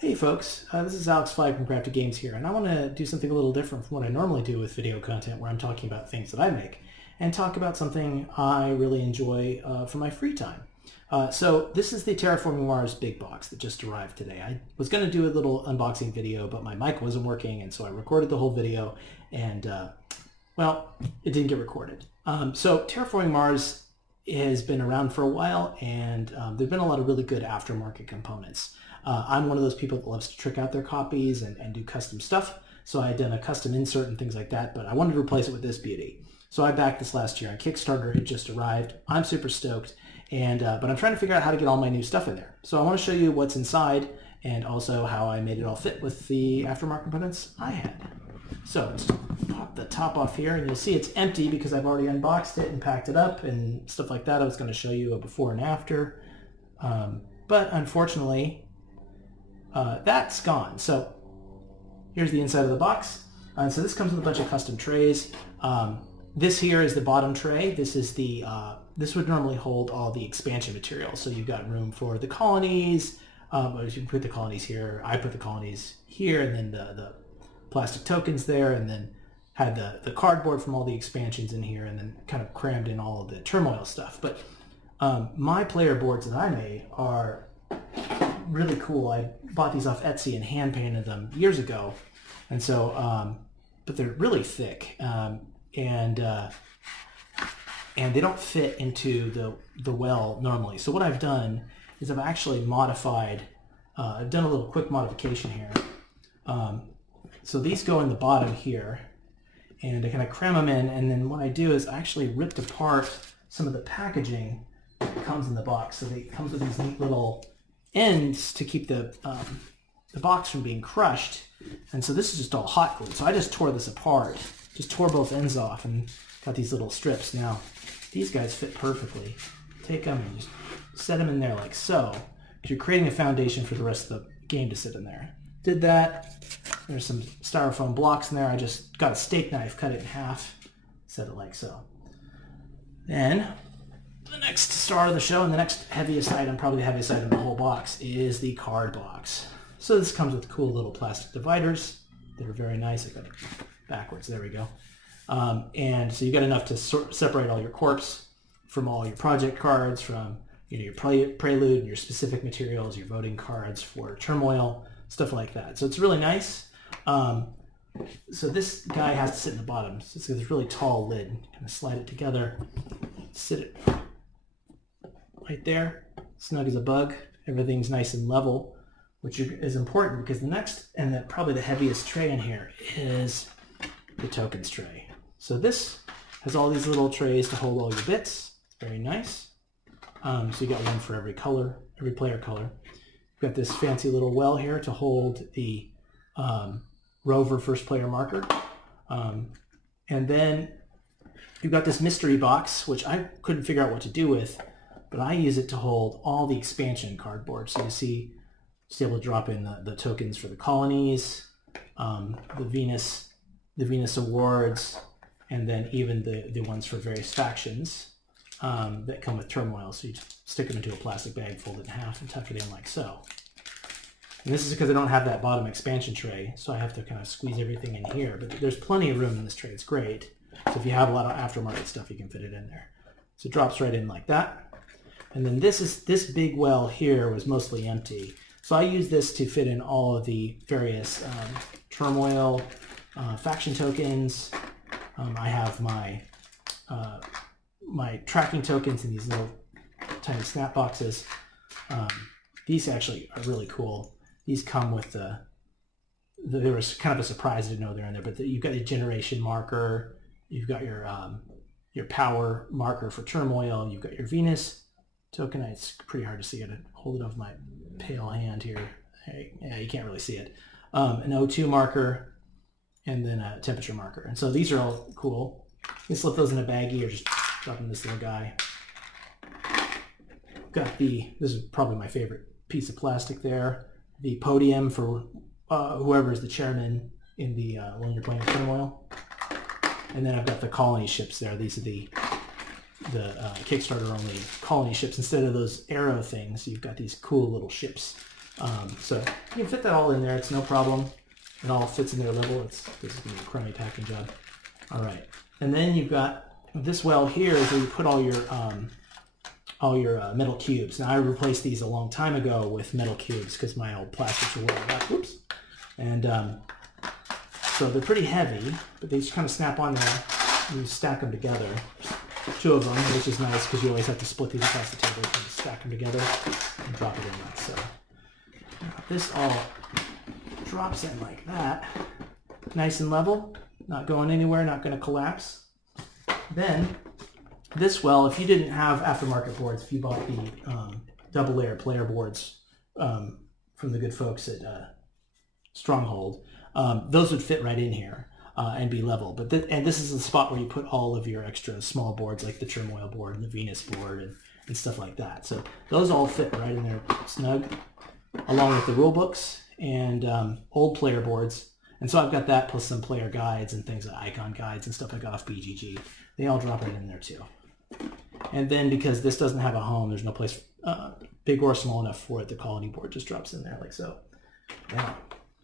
Hey folks, this is Alex Flag from Crafted Games here, and I want to do something a little different from what I normally do with video content, where I'm talking about things that I make, and talk about something I really enjoy for my free time. So this is the Terraforming Mars Big Box that just arrived today. I was going to do a little unboxing video, but my mic wasn't working, and so I recorded the whole video, and well, it didn't get recorded. So Terraforming Mars has been around for a while, and there've been a lot of really good aftermarket components. I'm one of those people that loves to trick out their copies and do custom stuff, so I had done a custom insert and things like that, but I wanted to replace it with this beauty. So I backed this last year on Kickstarter. It just arrived. I'm super stoked, and but I'm trying to figure out how to get all my new stuff in there. So I want to show you what's inside and also how I made it all fit with the aftermarket components I had. So let's pop the top off here, and you'll see it's empty because I've already unboxed it and packed it up and stuff like that. I was going to show you a before and after, but unfortunately that's gone. So here's the inside of the box. So this comes with a bunch of custom trays. This here is the bottom tray. This is the this would normally hold all the expansion materials. So you've got room for the colonies. You can put the colonies here. I put the colonies here, and then the plastic tokens there, and then had the cardboard from all the expansions in here, and then kind of crammed in all of the turmoil stuff. But my player boards that I made are really cool. I bought these off Etsy and hand painted them years ago, and so but they're really thick, and they don't fit into the well normally. So what I've done is I've actually modified. I've done a little quick modification here. So these go in the bottom here, and I kind of cram them in, and then what I do is I actually ripped apart some of the packaging that comes in the box. So it comes with these neat little ends to keep the box from being crushed. And so this is just all hot glue. So I just tore this apart, just tore both ends off, and got these little strips. Now, these guys fit perfectly. Take them and just set them in there like so, because you're creating a foundation for the rest of the game to sit in there. Did that. There's some styrofoam blocks in there. I just got a steak knife, cut it in half, set it like so. Then the next star of the show, and the next heaviest item, probably the heaviest item in the whole box, is the card box. So this comes with cool little plastic dividers. They're very nice. I got it backwards. There we go. And so you got enough to separate all your corpse from all your project cards, from your prelude, your specific materials, your voting cards for turmoil, stuff like that. So it's really nice. So this guy has to sit in the bottom. So it's got this really tall lid. Kind of slide it together, sit it right there, snug as a bug. Everything's nice and level, which is important because the next, and probably the heaviest tray in here, is the tokens tray. So this has all these little trays to hold all your bits. It's very nice. So you got one for every color, every player color. You've got this fancy little well here to hold the Rover first player marker. And then you've got this mystery box, which I couldn't figure out what to do with, but I use it to hold all the expansion cardboard. So you see, just able to drop in the tokens for the colonies, the Venus awards, and then even the ones for various factions that come with turmoil. So you just stick them into a plastic bag, fold it in half, and tuck it in like so. And this is because I don't have that bottom expansion tray, so I have to kind of squeeze everything in here. But there's plenty of room in this tray. It's great. So if you have a lot of aftermarket stuff, you can fit it in there. So it drops right in like that. And then this big well here was mostly empty. So I use this to fit in all of the various turmoil faction tokens. I have my tracking tokens in these little tiny snap boxes. These actually are really cool. These come with there was kind of a surprise, I didn't know they're in there, but you've got your generation marker, you've got your power marker for turmoil, you've got your Venus token. It's pretty hard to see it. I hold it off my pale hand here. Yeah, you can't really see it. An O2 marker, and then a temperature marker. And so these are all cool. You can slip those in a baggie or just drop in this little guy. Got this is probably my favorite piece of plastic there. The podium for whoever is the chairman in the when you're playing turmoil. And then I've got the colony ships there. These are the Kickstarter only colony ships. Instead of those arrow things, you've got these cool little ships So you can fit that all in there. It's no problem. It all fits in there level. This is going to be a crummy packing job. All right. And then you've got this well here is where you put all your metal cubes. Now I replaced these a long time ago with metal cubes because my old plastics were wearing out. Whoops. And so they're pretty heavy, but they just kind of snap on there. You stack them together. Two of them, which is nice because you always have to split these across the table and stack them together and drop it in like so. This all drops in like that. Nice and level, not going anywhere, not going to collapse. Then this well, if you didn't have aftermarket boards, if you bought the double layer player boards from the good folks at Stronghold, those would fit right in here and be level. But and this is the spot where you put all of your extra small boards like the turmoil board and the Venus board and stuff like that. So those all fit right in there snug, along with the rule books and old player boards. And so I've got that plus some player guides and things like icon guides and stuff I got off BGG. They all drop right in there too. And then because this doesn't have a home, there's no place big or small enough for it, the colony board just drops in there like so. Now,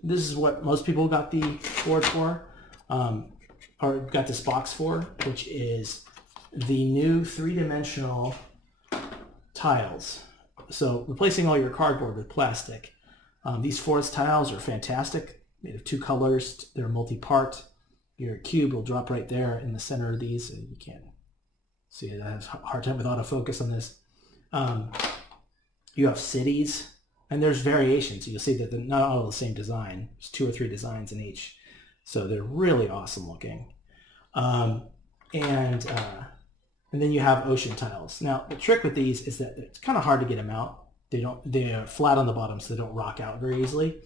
this is what most people got the board for, or got this box for, which is the new three-dimensional tiles. So replacing all your cardboard with plastic. These forest tiles are fantastic, made of two colors. They're multi-part. Your cube will drop right there in the center of these. And you can't see it. I have a hard time with autofocus on this. You have cities, and there's variations. You'll see that they're not all the same design. There's 2 or 3 designs in each. So they're really awesome looking. And then you have ocean tiles. Now, the trick with these is that it's kind of hard to get them out. They're flat on the bottom, so they don't rock out very easily.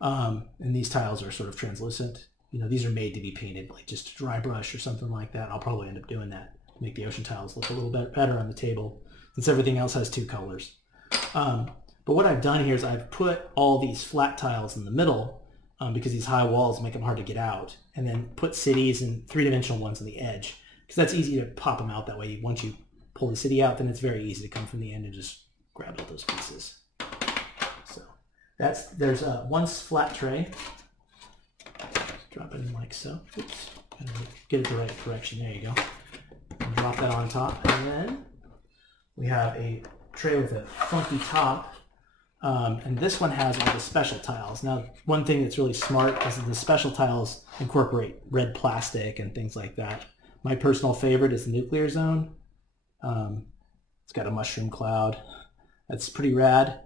And these tiles are sort of translucent. You know, these are made to be painted, like just a dry brush or something like that. I'll probably end up doing that. Make the ocean tiles look a little bit better on the table, since everything else has 2 colors. But what I've done here is I've put all these flat tiles in the middle because these high walls make them hard to get out, and then put cities and 3-dimensional ones on the edge, because that's easy to pop them out that way. Once you pull the city out, then it's very easy to come from the end and just grab all those pieces. So there's one flat tray. Drop it in like so. Oops. Get it the right direction. There you go. And drop that on top, and then we have a tray with a funky top. And this one has all the special tiles. Now, one thing that's really smart is that the special tiles incorporate red plastic and things like that. My personal favorite is the nuclear zone. It's got a mushroom cloud. That's pretty rad.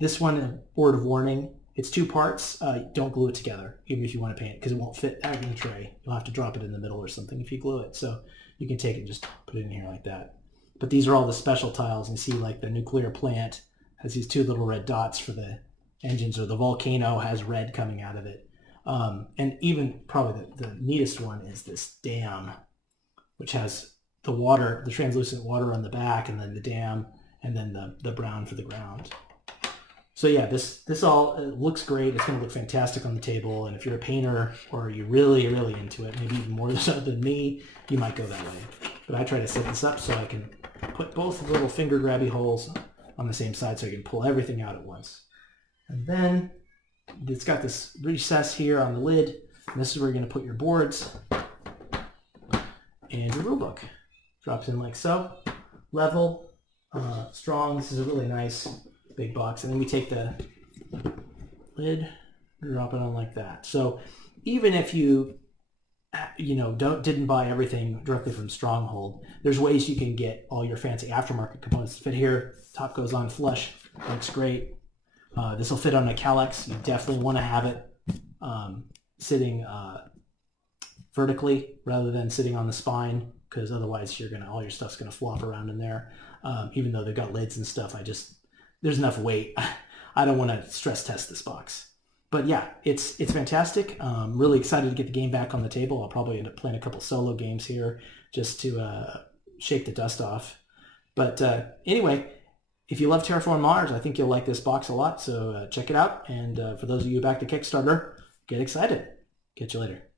This one, word of warning, it's 2 parts. Don't glue it together, even if you want to paint it, because it won't fit out in the tray. You'll have to drop it in the middle or something if you glue it. So you can take it and just put it in here like that. But these are all the special tiles. And you see, like, the nuclear plant has these 2 little red dots for the engines, or the volcano has red coming out of it. And even probably the neatest one is this dam, which has the water, the translucent water on the back, and then the dam, and then the brown for the ground. So yeah, this all looks great. It's going to look fantastic on the table. And if you're a painter or you're really, really into it, maybe even more so than me, you might go that way. But I try to set this up so I can put both little finger grabby holes on the same side so I can pull everything out at once. And then it's got this recess here on the lid. And this is where you're going to put your boards and your rule book. Drops in like so. Level, strong. This is a really nice big box. And then we take the lid, drop it on like that. So even if you didn't buy everything directly from Stronghold, there's ways you can get all your fancy aftermarket components to fit here. Top goes on flush, looks great. This will fit on a Calyx. You definitely want to have it sitting vertically rather than sitting on the spine, because otherwise all your stuff's gonna flop around in there. Even though they've got lids and stuff, there's enough weight. I don't want to stress test this box. But yeah, it's fantastic. Really excited to get the game back on the table. I'll probably end up playing a couple solo games here just to shake the dust off. But anyway, if you love Terraforming Mars, I think you'll like this box a lot. So check it out. And for those of you back to Kickstarter, get excited. Catch you later.